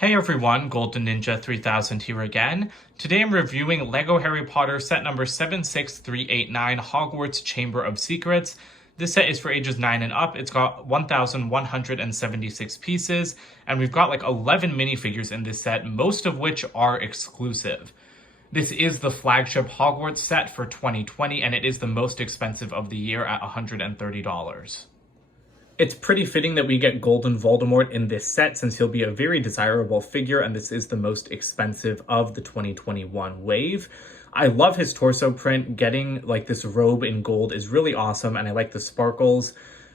Hey everyone, Golden Ninja 3000 here again. Today I'm reviewing LEGO Harry Potter set number 76389 Hogwarts Chamber of Secrets. This set is for ages 9 and up. It's got 1,176 pieces, and we've got like 11 minifigures in this set, most of which are exclusive. This is the flagship Hogwarts set for 2020, and it is the most expensive of the year at $130. It's pretty fitting that we get Golden Voldemort in this set since he'll be a very desirable figure and this is the most expensive of the 2021 wave. I love his torso print. Getting like this robe in gold is really awesome and I like the sparkles.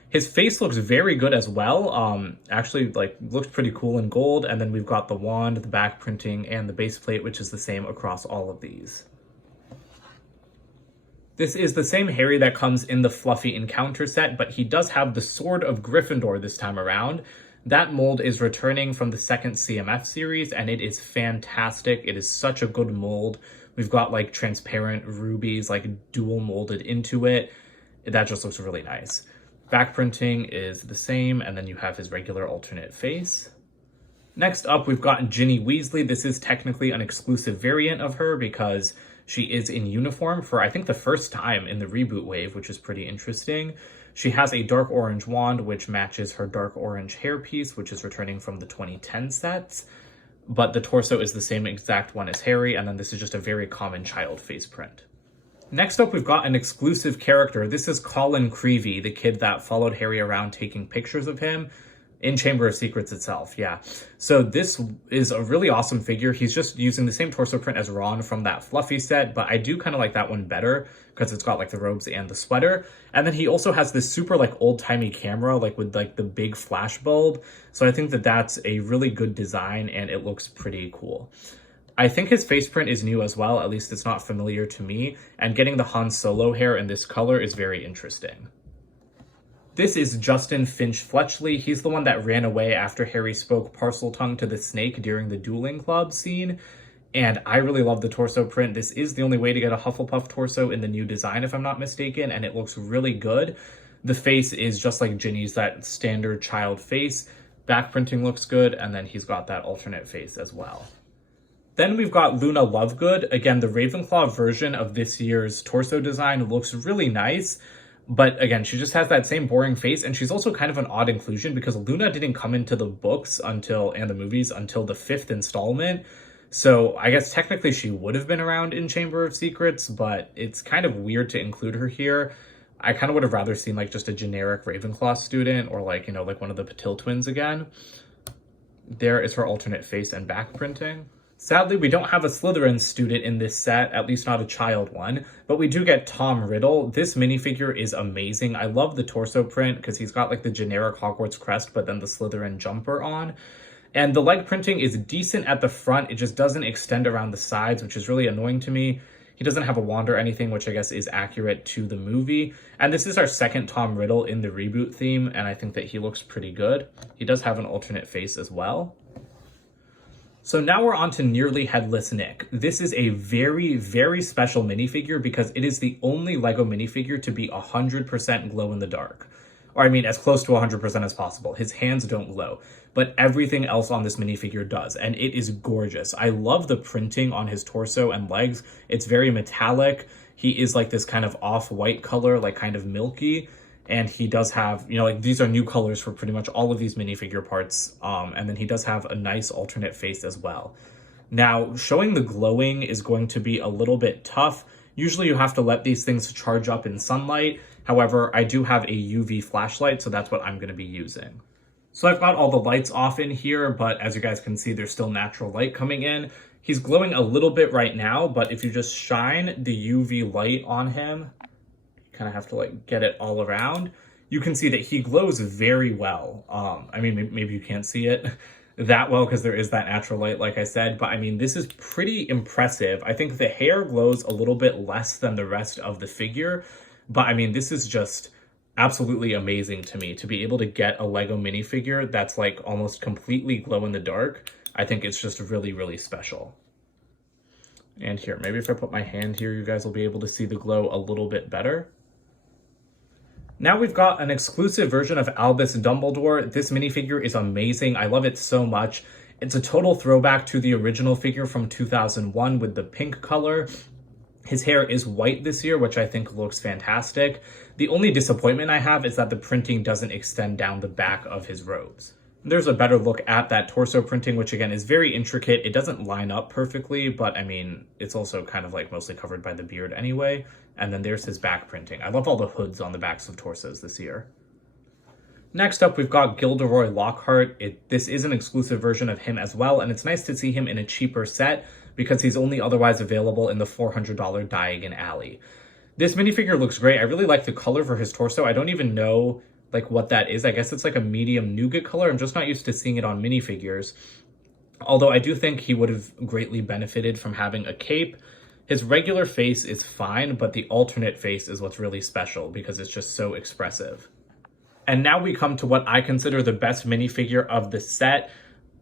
His face looks very good as well. Actually like looks pretty cool in gold, and then we've got the wand, the back printing, and the base plate, which is the same across all of these. This is the same Harry that comes in the Fluffy Encounter set, but he does have the Sword of Gryffindor this time around. That mold is returning from the second CMF series, and it is fantastic. It is such a good mold. We've got like transparent rubies like dual molded into it. That just looks really nice. Back printing is the same, and then you have his regular alternate face. Next up, we've got Ginny Weasley. This is technically an exclusive variant of her because she is in uniform for, I think, the first time in the reboot wave, which is pretty interesting. She has a dark orange wand, which matches her dark orange hairpiece, which is returning from the 2010 sets. But the torso is the same exact one as Harry, and then this is just a very common child face print. Next up, we've got an exclusive character. This is Colin Creevey, the kid that followed Harry around taking pictures of him. In Chamber of Secrets itself, yeah. So this is a really awesome figure. He's just using the same torso print as Ron from that Fluffy set, but I do kind of like that one better because it's got like the robes and the sweater. And then he also has this super like old-timey camera, like with like the big flash bulb. So I think that that's a really good design and it looks pretty cool. I think his face print is new as well, at least it's not familiar to me. And getting the Han Solo hair in this color is very interesting. This is Justin Finch Fletchley. He's the one that ran away after Harry spoke Parseltongue to the snake during the dueling club scene. And I really love the torso print. This is the only way to get a Hufflepuff torso in the new design, if I'm not mistaken, and it looks really good. The face is just like Ginny's, that standard child face. Back printing looks good, and then he's got that alternate face as well. Then we've got Luna Lovegood. Again, the Ravenclaw version of this year's torso design looks really nice. But again, she just has that same boring face, and she's also kind of an odd inclusion because Luna didn't come into the books and the movies until the 5th installment. So I guess technically she would have been around in Chamber of Secrets, but it's kind of weird to include her here. I kind of would have rather seen like just a generic Ravenclaw student or like, you know, like one of the Patil twins again. There is her alternate face and back printing. Sadly, we don't have a Slytherin student in this set, at least not a child one, but we do get Tom Riddle. This minifigure is amazing. I love the torso print because he's got like the generic Hogwarts crest, but then the Slytherin jumper on. And the leg printing is decent at the front. It just doesn't extend around the sides, which is really annoying to me. He doesn't have a wand or anything, which I guess is accurate to the movie. And this is our second Tom Riddle in the reboot theme, and I think that he looks pretty good. He does have an alternate face as well. So now we're on to Nearly Headless Nick. This is a very, very special minifigure because it is the only LEGO minifigure to be 100% glow in the dark. Or I mean, as close to 100% as possible. His hands don't glow, but everything else on this minifigure does, and it is gorgeous. I love the printing on his torso and legs. It's very metallic. He is like this kind of off-white color, like kind of milky. And he does have, you know, like these are new colors for pretty much all of these minifigure parts. And then he does have a nice alternate face as well. Now, showing the glowing is going to be a little bit tough. Usually you have to let these things charge up in sunlight. However, I do have a UV flashlight, so that's what I'm going to be using. So I've got all the lights off in here, but as you guys can see, there's still natural light coming in. He's glowing a little bit right now, but if you just shine the UV light on him, kind of have to like get it all around, you can see that he glows very well. I mean, maybe you can't see it that well because there is that natural light, like I said, but I mean, this is pretty impressive. I think the hair glows a little bit less than the rest of the figure, but I mean, this is just absolutely amazing to me to be able to get a LEGO minifigure that's like almost completely glow in the dark. I think it's just really, really special. And here, maybe if I put my hand here, you guys will be able to see the glow a little bit better. Now we've got an exclusive version of Albus Dumbledore. This minifigure is amazing. I love it so much. It's a total throwback to the original figure from 2001 with the pink color. His hair is white this year, which I think looks fantastic. The only disappointment I have is that the printing doesn't extend down the back of his robes. There's a better look at that torso printing, which again is very intricate. It doesn't line up perfectly, but I mean, it's also kind of like mostly covered by the beard anyway. And then there's his back printing. I love all the hoods on the backs of torsos this year. Next up, we've got Gilderoy Lockhart. This is an exclusive version of him as well, and it's nice to see him in a cheaper set because he's only otherwise available in the $400 Diagon Alley. This minifigure looks great. I really like the color for his torso. I don't even know like what that is. I guess it's like a medium nougat color. I'm just not used to seeing it on minifigures. Although I do think he would have greatly benefited from having a cape. His regular face is fine, but the alternate face is what's really special because it's just so expressive. And now we come to what I consider the best minifigure of the set.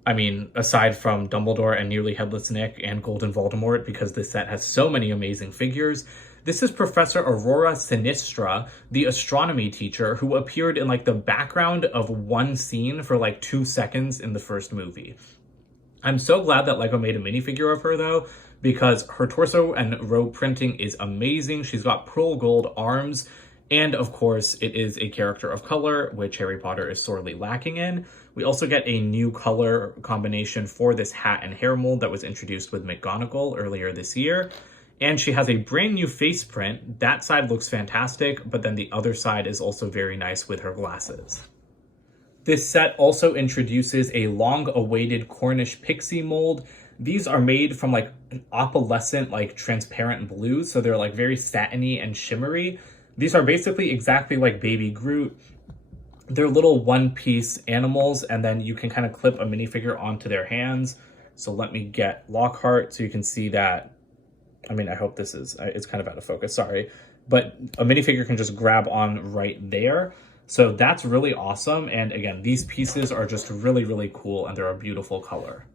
I mean, aside from Dumbledore and Nearly Headless Nick and Golden Voldemort, because this set has so many amazing figures. This is Professor Aurora Sinistra, the astronomy teacher who appeared in like the background of one scene for like 2 seconds in the first movie. I'm so glad that LEGO made a minifigure of her though, because her torso and robe printing is amazing. She's got pearl gold arms, and of course it is a character of color, which Harry Potter is sorely lacking in. We also get a new color combination for this hat and hair mold that was introduced with McGonagall earlier this year. And she has a brand new face print. That side looks fantastic, but then the other side is also very nice with her glasses. This set also introduces a long-awaited Cornish pixie mold. These are made from like opalescent, like transparent blues, so they're like very satiny and shimmery. These are basically exactly like Baby Groot. They're little one-piece animals, and then you can kind of clip a minifigure onto their hands. So let me get Lockhart so you can see that. I mean, I hope this is, it's kind of out of focus, sorry. But a minifigure can just grab on right there. So that's really awesome. And again, these pieces are just really, really cool, and they're a beautiful color.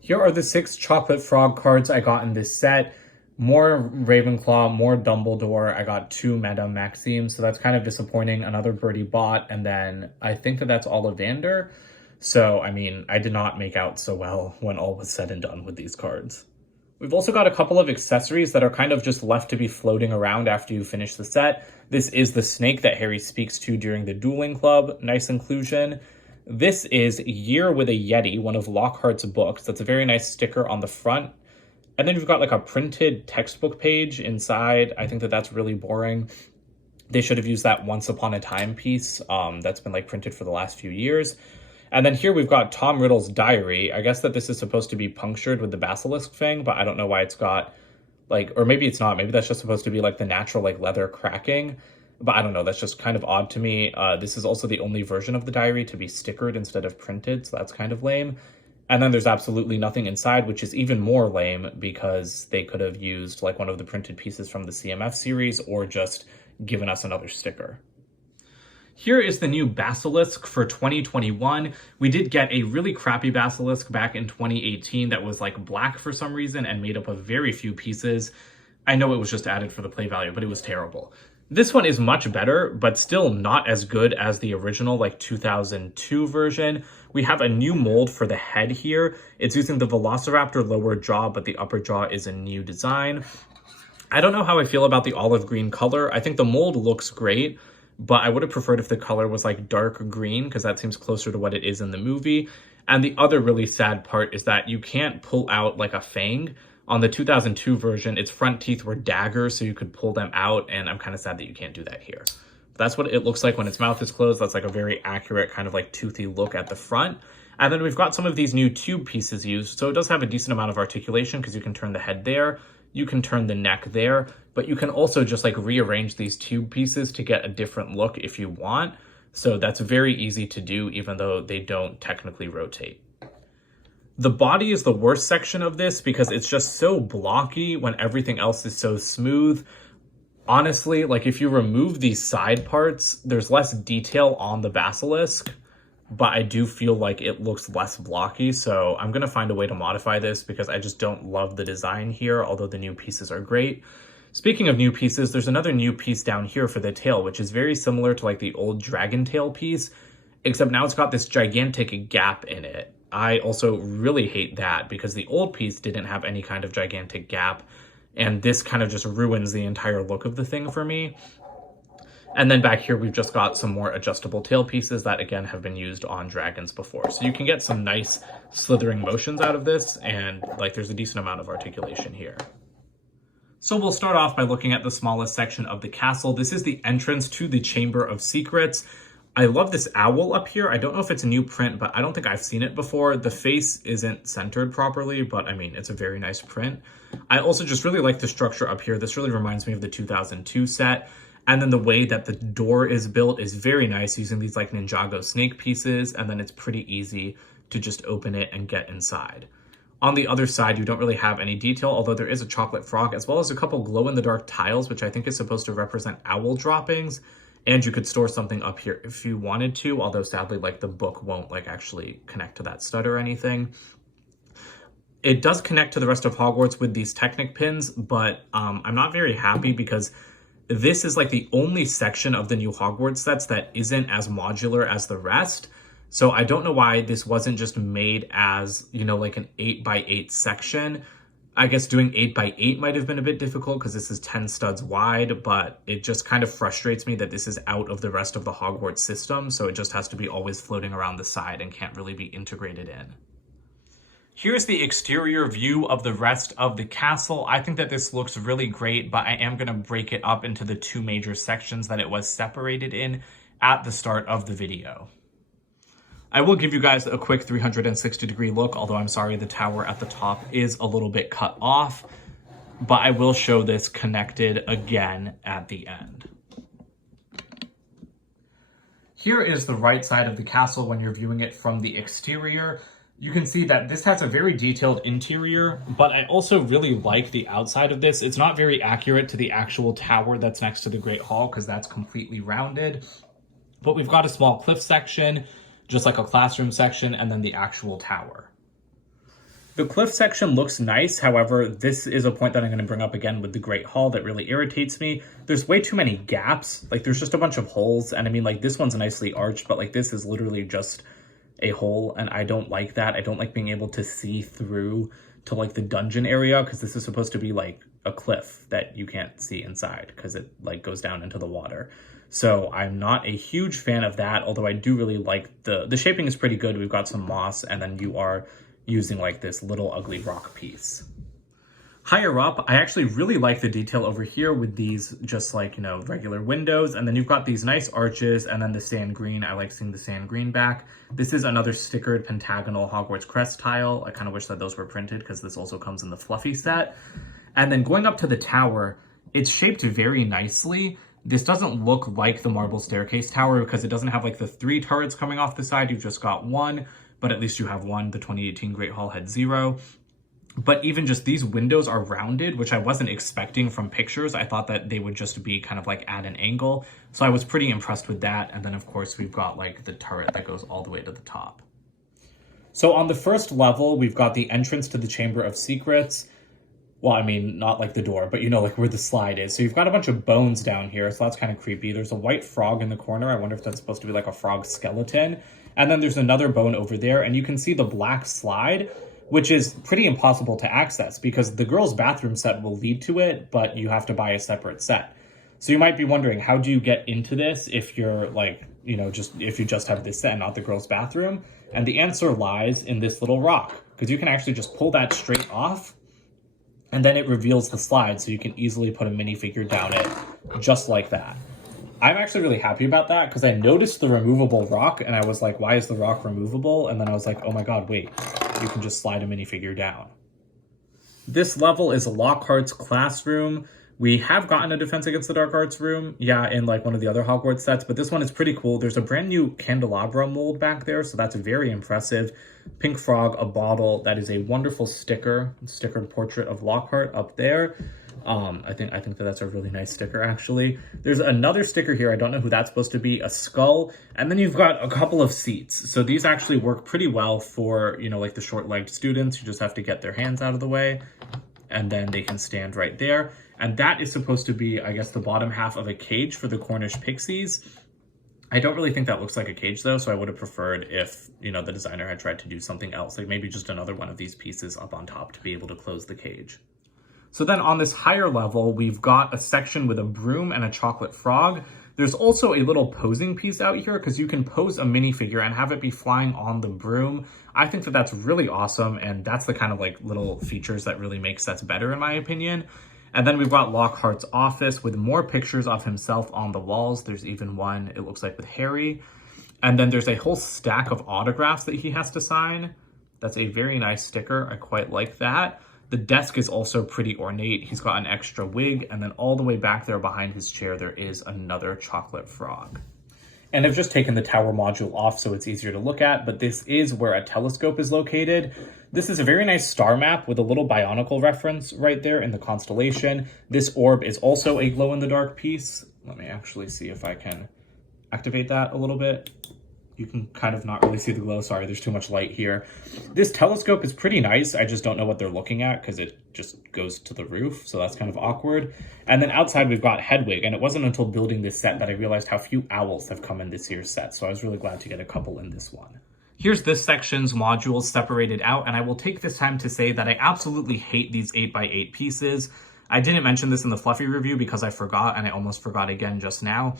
Here are the 6 chocolate frog cards I got in this set. More Ravenclaw, more Dumbledore. I got 2 Madame Maxime, so that's kind of disappointing. Another Bertie Bott, and then I think that that's Ollivander. So, I mean, I did not make out so well when all was said and done with these cards. We've also got a couple of accessories that are kind of just left to be floating around after you finish the set. This is the snake that Harry speaks to during the dueling club. Nice inclusion. This is Year with a Yeti, one of Lockhart's books. That's a very nice sticker on the front. And then you've got like a printed textbook page inside. I think that that's really boring. They should have used that Once Upon a Time piece that's been like printed for the last few years. And then here we've got Tom Riddle's diary. I guess that this is supposed to be punctured with the Basilisk thing, but I don't know why it's got like, or maybe it's not. Maybe that's just supposed to be like the natural like leather cracking. But I don't know. That's just kind of odd to me. This is also the only version of the diary to be stickered instead of printed, so that's kind of lame. And then there's absolutely nothing inside, which is even more lame because they could have used like one of the printed pieces from the CMF series or just given us another sticker. Here is the new Basilisk for 2021. We did get a really crappy Basilisk back in 2018 that was like black for some reason and made up of very few pieces. I know it was just added for the play value, but it was terrible. This one is much better, but still not as good as the original like 2002 version. We have a new mold for the head here. It's using the Velociraptor lower jaw, but the upper jaw is a new design. I don't know how I feel about the olive green color. I think the mold looks great, but I would have preferred if the color was like dark green because that seems closer to what it is in the movie. And the other really sad part is that you can't pull out like a fang. On the 2002 version, its front teeth were daggers, so you could pull them out, and I'm kind of sad that you can't do that here. That's what it looks like when its mouth is closed. That's like a very accurate kind of like toothy look at the front. And then we've got some of these new tube pieces used, so it does have a decent amount of articulation because you can turn the head there, you can turn the neck there, but you can also just like rearrange these tube pieces to get a different look if you want. So that's very easy to do, even though they don't technically rotate. The body is the worst section of this because it's just so blocky when everything else is so smooth. Honestly, like if you remove these side parts, there's less detail on the Basilisk, but I do feel like it looks less blocky. So I'm going to find a way to modify this because I just don't love the design here, although the new pieces are great. Speaking of new pieces, there's another new piece down here for the tail, which is very similar to like the old dragon tail piece, except now it's got this gigantic gap in it. I also really hate that because the old piece didn't have any kind of gigantic gap, and this kind of just ruins the entire look of the thing for me. And then back here, we've just got some more adjustable tail pieces that, again, have been used on dragons before. So you can get some nice slithering motions out of this, and like there's a decent amount of articulation here. So we'll start off by looking at the smallest section of the castle. This is the entrance to the Chamber of Secrets. I love this owl up here. I don't know if it's a new print, but I don't think I've seen it before. The face isn't centered properly, but I mean, it's a very nice print. I also just really like the structure up here. This really reminds me of the 2002 set. And then the way that the door is built is very nice, using these like Ninjago snake pieces, and then it's pretty easy to just open it and get inside. On the other side, you don't really have any detail, although there is a chocolate frog, as well as a couple glow-in-the-dark tiles, which I think is supposed to represent owl droppings. And you could store something up here if you wanted to, although sadly, like the book won't like actually connect to that stud or anything. It does connect to the rest of Hogwarts with these Technic pins, but I'm not very happy because this is like the only section of the new Hogwarts sets that isn't as modular as the rest. So I don't know why this wasn't just made as, you know, like an 8x8 section. I guess doing 8x8 might have been a bit difficult because this is 10 studs wide, but it just kind of frustrates me that this is out of the rest of the Hogwarts system. So it just has to be always floating around the side and can't really be integrated in. Here's the exterior view of the rest of the castle. I think that this looks really great, but I am going to break it up into the two major sections that it was separated in at the start of the video. I will give you guys a quick 360-degree look, although I'm sorry the tower at the top is a little bit cut off, but I will show this connected again at the end. Here is the right side of the castle when you're viewing it from the exterior. You can see that this has a very detailed interior, but I also really like the outside of this. It's not very accurate to the actual tower that's next to the Great Hall because that's completely rounded. But we've got a small cliff section, just like a classroom section, and then the actual tower. The cliff section looks nice. However, this is a point that I'm going to bring up again with the Great Hall that really irritates me. There's way too many gaps. Like there's just a bunch of holes. And I mean, like this one's nicely arched, but like this is literally just a hole, and I don't like that. I don't like being able to see through to like the dungeon area because this is supposed to be like a cliff that you can't see inside because it like goes down into the water. So I'm not a huge fan of that, although I do really like the shaping is pretty good. We've got some moss, and then you are using like this little ugly rock piece. Higher up, I actually really like the detail over here with these just like, you know, regular windows. And then you've got these nice arches and then the sand green. I like seeing the sand green back. This is another stickered pentagonal Hogwarts crest tile. I kind of wish that those were printed because this also comes in the fluffy set. And then going up to the tower, it's shaped very nicely. This doesn't look like the marble staircase tower because it doesn't have like the 3 turrets coming off the side. You've just got 1, but at least you have 1. The 2018 Great Hall had 0. But even just these windows are rounded, which I wasn't expecting from pictures. I thought that they would just be kind of like at an angle. So I was pretty impressed with that. And then of course we've got like the turret that goes all the way to the top. So on the first level, we've got the entrance to the Chamber of Secrets. Well, I mean, not like the door, but you know, like where the slide is. So you've got a bunch of bones down here. So that's kind of creepy. There's a white frog in the corner. I wonder if that's supposed to be like a frog skeleton. And then there's another bone over there. And you can see the black slide, which is pretty impossible to access because the girls' bathroom set will lead to it, but you have to buy a separate set. So you might be wondering, how do you get into this if you're like, you know, if you just have this set and not the girls' bathroom? And the answer lies in this little rock, because you can actually just pull that straight off and then it reveals the slide, so you can easily put a minifigure down it just like that. I'm actually really happy about that because I noticed the removable rock and I was like, why is the rock removable? And then I was like, oh my god, wait, you can just slide a minifigure down. This level is Lockhart's classroom. We have gotten a Defense Against the Dark Arts room, yeah, in like one of the other Hogwarts sets, but this one is pretty cool. There's a brand new candelabra mold back there, so that's very impressive. Pink frog, a bottle. That is a wonderful stickered portrait of Lockhart up there. I think that that's a really nice sticker, actually. There's another sticker here. I don't know who that's supposed to be, a skull. And then you've got a couple of seats. So these actually work pretty well for, you know, like the short-legged students who just have to get their hands out of the way. And then they can stand right there. And that is supposed to be, I guess, the bottom half of a cage for the Cornish pixies. I don't really think that looks like a cage though, so I would have preferred if, you know, the designer had tried to do something else, like maybe just another one of these pieces up on top to be able to close the cage. So then on this higher level, we've got a section with a broom and a chocolate frog. There's also a little posing piece out here because you can pose a minifigure and have it be flying on the broom. I think that that's really awesome, and that's the kind of like little features that really make sets better in my opinion. And then we've got Lockhart's office with more pictures of himself on the walls. There's even one, it looks like, with Harry. And then there's a whole stack of autographs that he has to sign. That's a very nice sticker. I quite like that. The desk is also pretty ornate. He's got an extra wig, and then all the way back there behind his chair, there is another chocolate frog. And I've just taken the tower module off so it's easier to look at, but this is where a telescope is located. This is a very nice star map with a little Bionicle reference right there in the constellation. This orb is also a glow-in-the-dark piece. Let me actually see if I can activate that a little bit. You can kind of not really see the glow. Sorry, there's too much light here. This telescope is pretty nice. I just don't know what they're looking at because it just goes to the roof. So that's kind of awkward. And then outside we've got Hedwig. And it wasn't until building this set that I realized how few owls have come in this year's set. So I was really glad to get a couple in this one. Here's this section's modules separated out. And I will take this time to say that I absolutely hate these 8x8 pieces. I didn't mention this in the Fluffy review because I forgot, and I almost forgot again just now.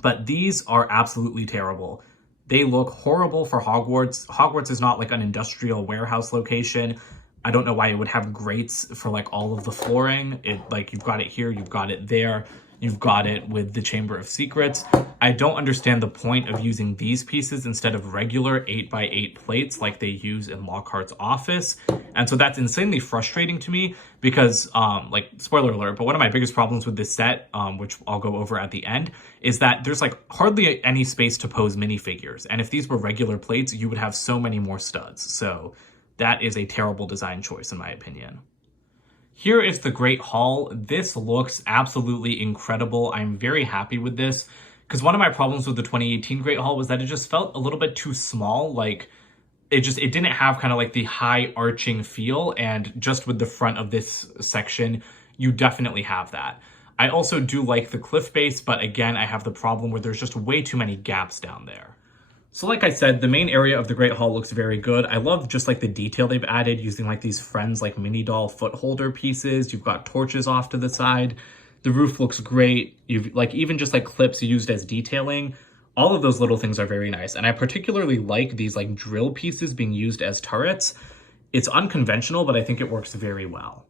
But these are absolutely terrible. They look horrible for Hogwarts. Hogwarts is not like an industrial warehouse location. I don't know why it would have grates for like all of the flooring. Like you've got it here, you've got it there, you've got it with the Chamber of Secrets. I don't understand the point of using these pieces instead of regular 8x8 plates like they use in Lockhart's office. And so that's insanely frustrating to me because, like, spoiler alert, but one of my biggest problems with this set, which I'll go over at the end, is that there's like hardly any space to pose minifigures. And if these were regular plates, you would have so many more studs. So that is a terrible design choice in my opinion. Here is the Great Hall. This looks absolutely incredible. I'm very happy with this because one of my problems with the 2018 Great Hall was that it just felt a little bit too small. Like it didn't have kind of like the high arching feel, and just with the front of this section, you definitely have that. I also do like the cliff base, but again, I have the problem where there's just way too many gaps down there. So like I said, the main area of the Great Hall looks very good. I love just like the detail they've added using like these Friends like mini doll foot holder pieces. You've got torches off to the side. The roof looks great. You've like even just like clips used as detailing. All of those little things are very nice. And I particularly like these like drill pieces being used as turrets. It's unconventional, but I think it works very well.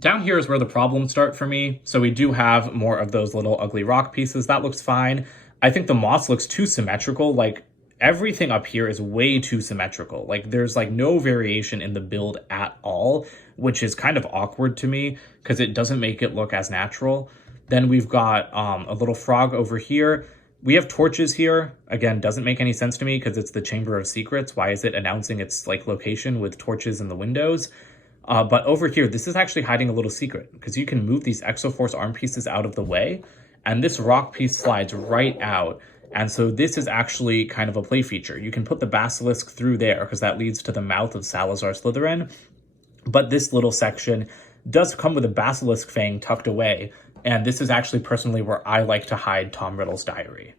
Down here is where the problems start for me. So we do have more of those little ugly rock pieces. That looks fine. I think the moss looks too symmetrical. Like everything up here is way too symmetrical. Like there's like no variation in the build at all, which is kind of awkward to me because it doesn't make it look as natural. Then we've got a little frog over here. We have torches here. Again, doesn't make any sense to me because it's the Chamber of Secrets. Why is it announcing its like location with torches in the windows? But over here, this is actually hiding a little secret because you can move these Exoforce arm pieces out of the way, and this rock piece slides right out. And so this is actually kind of a play feature. You can put the Basilisk through there because that leads to the mouth of Salazar Slytherin. But this little section does come with a Basilisk fang tucked away. And this is actually personally where I like to hide Tom Riddle's diary.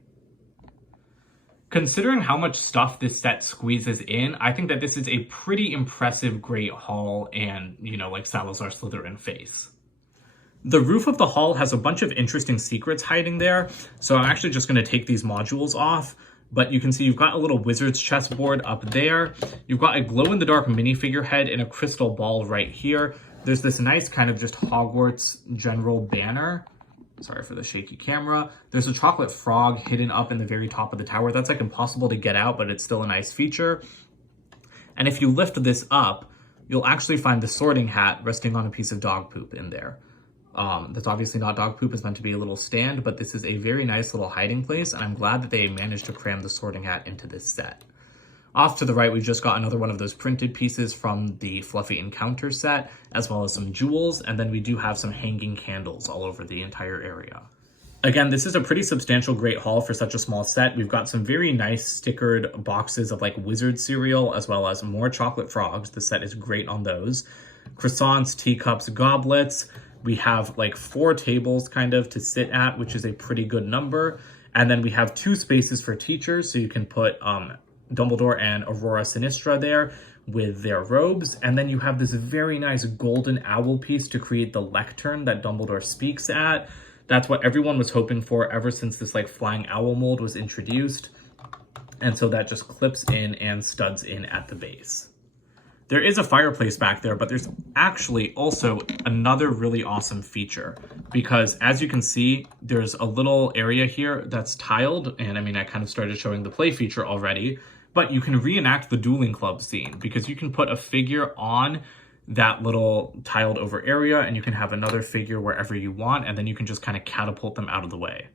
Considering how much stuff this set squeezes in, I think that this is a pretty impressive Great Hall and, you know, like Salazar Slytherin face. The roof of the hall has a bunch of interesting secrets hiding there, so I'm actually just going to take these modules off. But you can see you've got a little wizard's chessboard up there. You've got a glow-in-the-dark minifigure head and a crystal ball right here. There's this nice kind of just Hogwarts general banner. Sorry for the shaky camera. There's a chocolate frog hidden up in the very top of the tower. That's like impossible to get out, but it's still a nice feature. And if you lift this up, you'll actually find the sorting hat resting on a piece of dog poop in there. That's obviously not dog poop, it's meant to be a little stand, but this is a very nice little hiding place, and I'm glad that they managed to cram the sorting hat into this set. Off to the right, we've just got another one of those printed pieces from the Fluffy Encounter set, as well as some jewels, and then we do have some hanging candles all over the entire area. Again, this is a pretty substantial Great Hall for such a small set. We've got some very nice stickered boxes of like wizard cereal, as well as more chocolate frogs. The set is great on those. Croissants, teacups, goblets. We have like 4 tables kind of to sit at, which is a pretty good number. And then we have 2 spaces for teachers, so you can put Dumbledore and Aurora Sinistra there with their robes. And then you have this very nice golden owl piece to create the lectern that Dumbledore speaks at. That's what everyone was hoping for ever since this like flying owl mold was introduced. And so that just clips in and studs in at the base. There is a fireplace back there, but there's actually also another really awesome feature, because as you can see, there's a little area here that's tiled. And I mean, I kind of started showing the play feature already, but you can reenact the dueling club scene because you can put a figure on that little tiled over area and you can have another figure wherever you want. And then you can just kind of catapult them out of the way.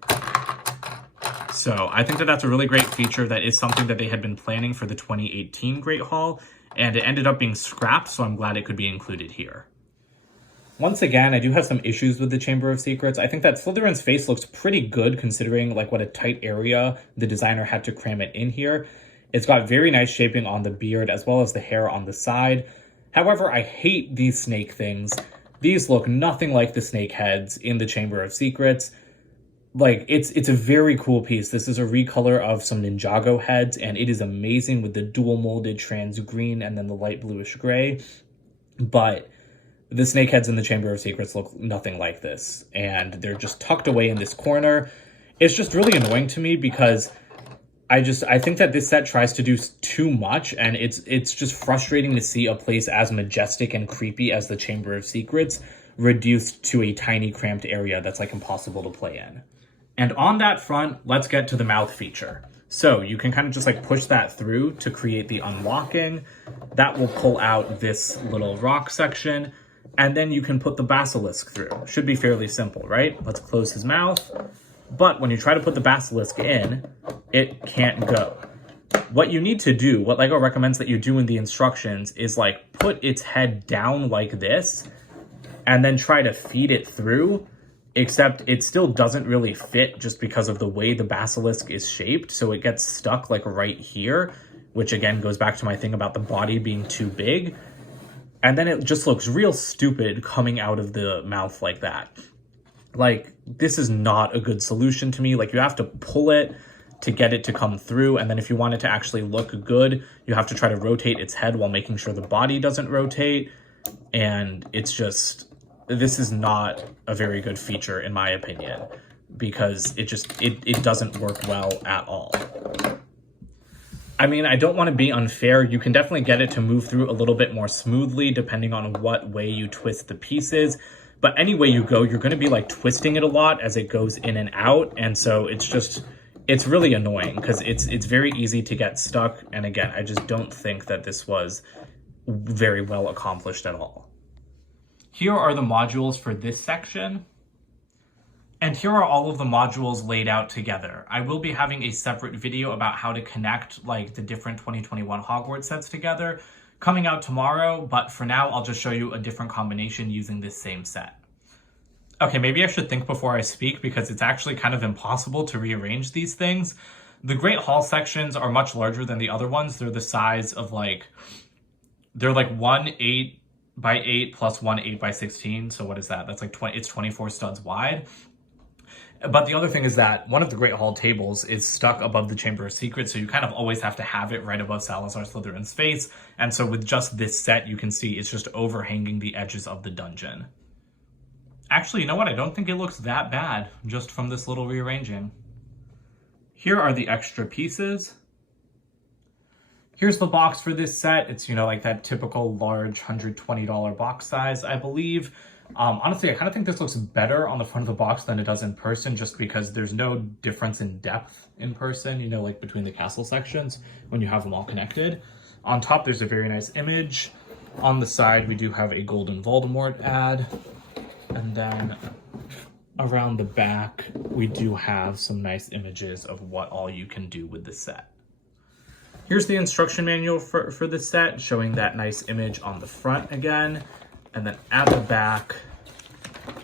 So I think that that's a really great feature. That is something that they had been planning for the 2018 Great Hall, and it ended up being scrapped, so I'm glad it could be included here. Once again, I do have some issues with the Chamber of Secrets. I think that Slytherin's face looks pretty good considering like what a tight area the designer had to cram it in here. It's got very nice shaping on the beard as well as the hair on the side. However, I hate these snake things. These look nothing like the snake heads in the Chamber of Secrets. Like, it's a very cool piece. This is a recolor of some Ninjago heads, and it is amazing with the dual molded trans green and then the light bluish gray. But the snake heads in the Chamber of Secrets look nothing like this, and they're just tucked away in this corner. It's just really annoying to me because I think that this set tries to do too much, and it's just frustrating to see a place as majestic and creepy as the Chamber of Secrets reduced to a tiny cramped area that's like impossible to play in. And on that front, let's get to the mouth feature. So you can kind of just like push that through to create the unlocking. That will pull out this little rock section, and then you can put the Basilisk through. Should be fairly simple, right? Let's close his mouth. But when you try to put the Basilisk in, it can't go. What you need to do, what LEGO recommends that you do in the instructions, is like put its head down like this, and then try to feed it through. Except it still doesn't really fit just because of the way the Basilisk is shaped. So it gets stuck like right here, which again goes back to my thing about the body being too big. And then it just looks real stupid coming out of the mouth like that. Like, this is not a good solution to me. Like, you have to pull it to get it to come through. And then if you want it to actually look good, you have to try to rotate its head while making sure the body doesn't rotate. And it's just... this is not a very good feature in my opinion, because it doesn't work well at all. I mean, I don't want to be unfair. You can definitely get it to move through a little bit more smoothly depending on what way you twist the pieces. But any way you go, you're going to be like twisting it a lot as it goes in and out. And so it's really annoying because it's very easy to get stuck. And again, I just don't think that this was very well accomplished at all. Here are the modules for this section. And here are all of the modules laid out together. I will be having a separate video about how to connect like the different 2021 Hogwarts sets together coming out tomorrow, but for now I'll just show you a different combination using this same set. Okay, maybe I should think before I speak because it's actually kind of impossible to rearrange these things. The Great Hall sections are much larger than the other ones. They're the size of they're like 1 8x8 plus 1 8x16. So what is that? That's like it's 24 studs wide. But the other thing is that one of the Great Hall tables is stuck above the Chamber of Secrets, so you kind of always have to have it right above Salazar Slytherin's face. And so with just this set, you can see it's just overhanging the edges of the dungeon. Actually, you know what? I don't think it looks that bad just from this little rearranging. Here are the extra pieces. Here's the box for this set. It's, like that typical large $120 box size, I believe. Honestly, I kind of think this looks better on the front of the box than it does in person, just because there's no difference in depth in person, like between the castle sections when you have them all connected. On top, there's a very nice image. On the side, we do have a golden Voldemort ad. And then around the back, we do have some nice images of what all you can do with the set. Here's the instruction manual for the set, showing that nice image on the front again. And then at the back,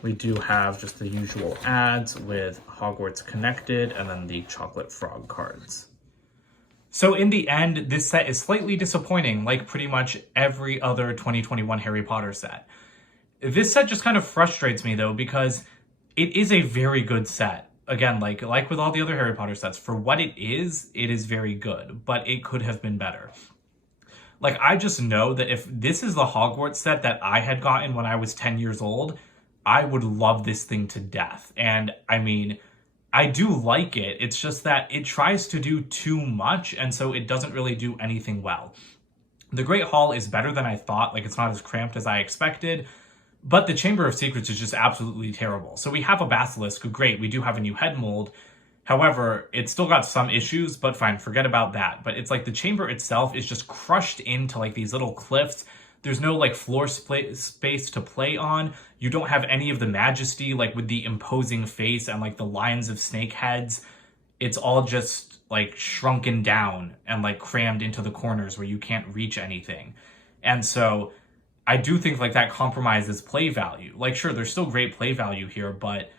we do have just the usual ads with Hogwarts Connected and then the chocolate frog cards. So in the end, this set is slightly disappointing, like pretty much every other 2021 Harry Potter set. This set just kind of frustrates me though, because it is a very good set. again, like with all the other Harry Potter sets, for what it is very good, but it could have been better. Like, I just know that if this is the Hogwarts set that I had gotten when I was 10 years old, I would love this thing to death. And I mean, I do like it. It's just that it tries to do too much, and so it doesn't really do anything well. The Great Hall is better than I thought. Like, it's not as cramped as I expected. But the Chamber of Secrets is just absolutely terrible. So we have a Basilisk, great. We do have a new head mold. However, it's still got some issues, but fine, forget about that. But it's like the chamber itself is just crushed into like these little cliffs. There's no like floor space to play on. You don't have any of the majesty, like with the imposing face and like the lines of snake heads. It's all just like shrunken down and like crammed into the corners where you can't reach anything. And so I do think like that compromises play value. Like, sure, there's still great play value here, but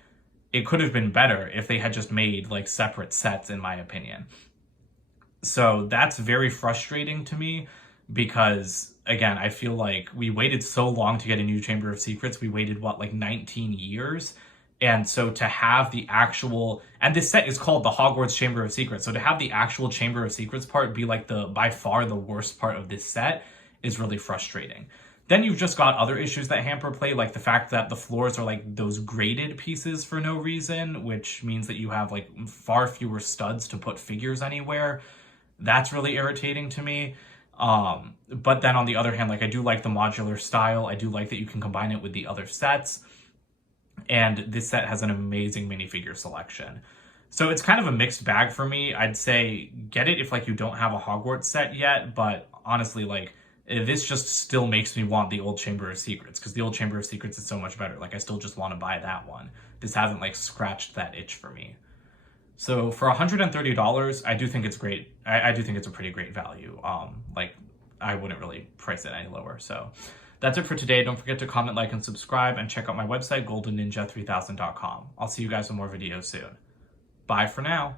it could have been better if they had just made like separate sets, in my opinion. So that's very frustrating to me because, again, I feel like we waited so long to get a new Chamber of Secrets. We waited, what, like 19 years? And so to have the actual, and this set is called the Hogwarts Chamber of Secrets. So to have the actual Chamber of Secrets part be like by far the worst part of this set is really frustrating. Then you've just got other issues that hamper play, like the fact that the floors are like those graded pieces for no reason, which means that you have like far fewer studs to put figures anywhere. That's really irritating to me. But then on the other hand, like I do like the modular style. I do like that you can combine it with the other sets. And this set has an amazing minifigure selection. So it's kind of a mixed bag for me. I'd say get it if like you don't have a Hogwarts set yet, but honestly, like, this just still makes me want the old Chamber of Secrets because the old Chamber of Secrets is so much better. Like, I still just want to buy that one. This hasn't, like, scratched that itch for me. So for $130, I do think it's great. I do think it's a pretty great value. Like, I wouldn't really price it any lower. So that's it for today. Don't forget to comment, like, and subscribe, and check out my website, goldenninja3000.com. I'll see you guys with more videos soon. Bye for now.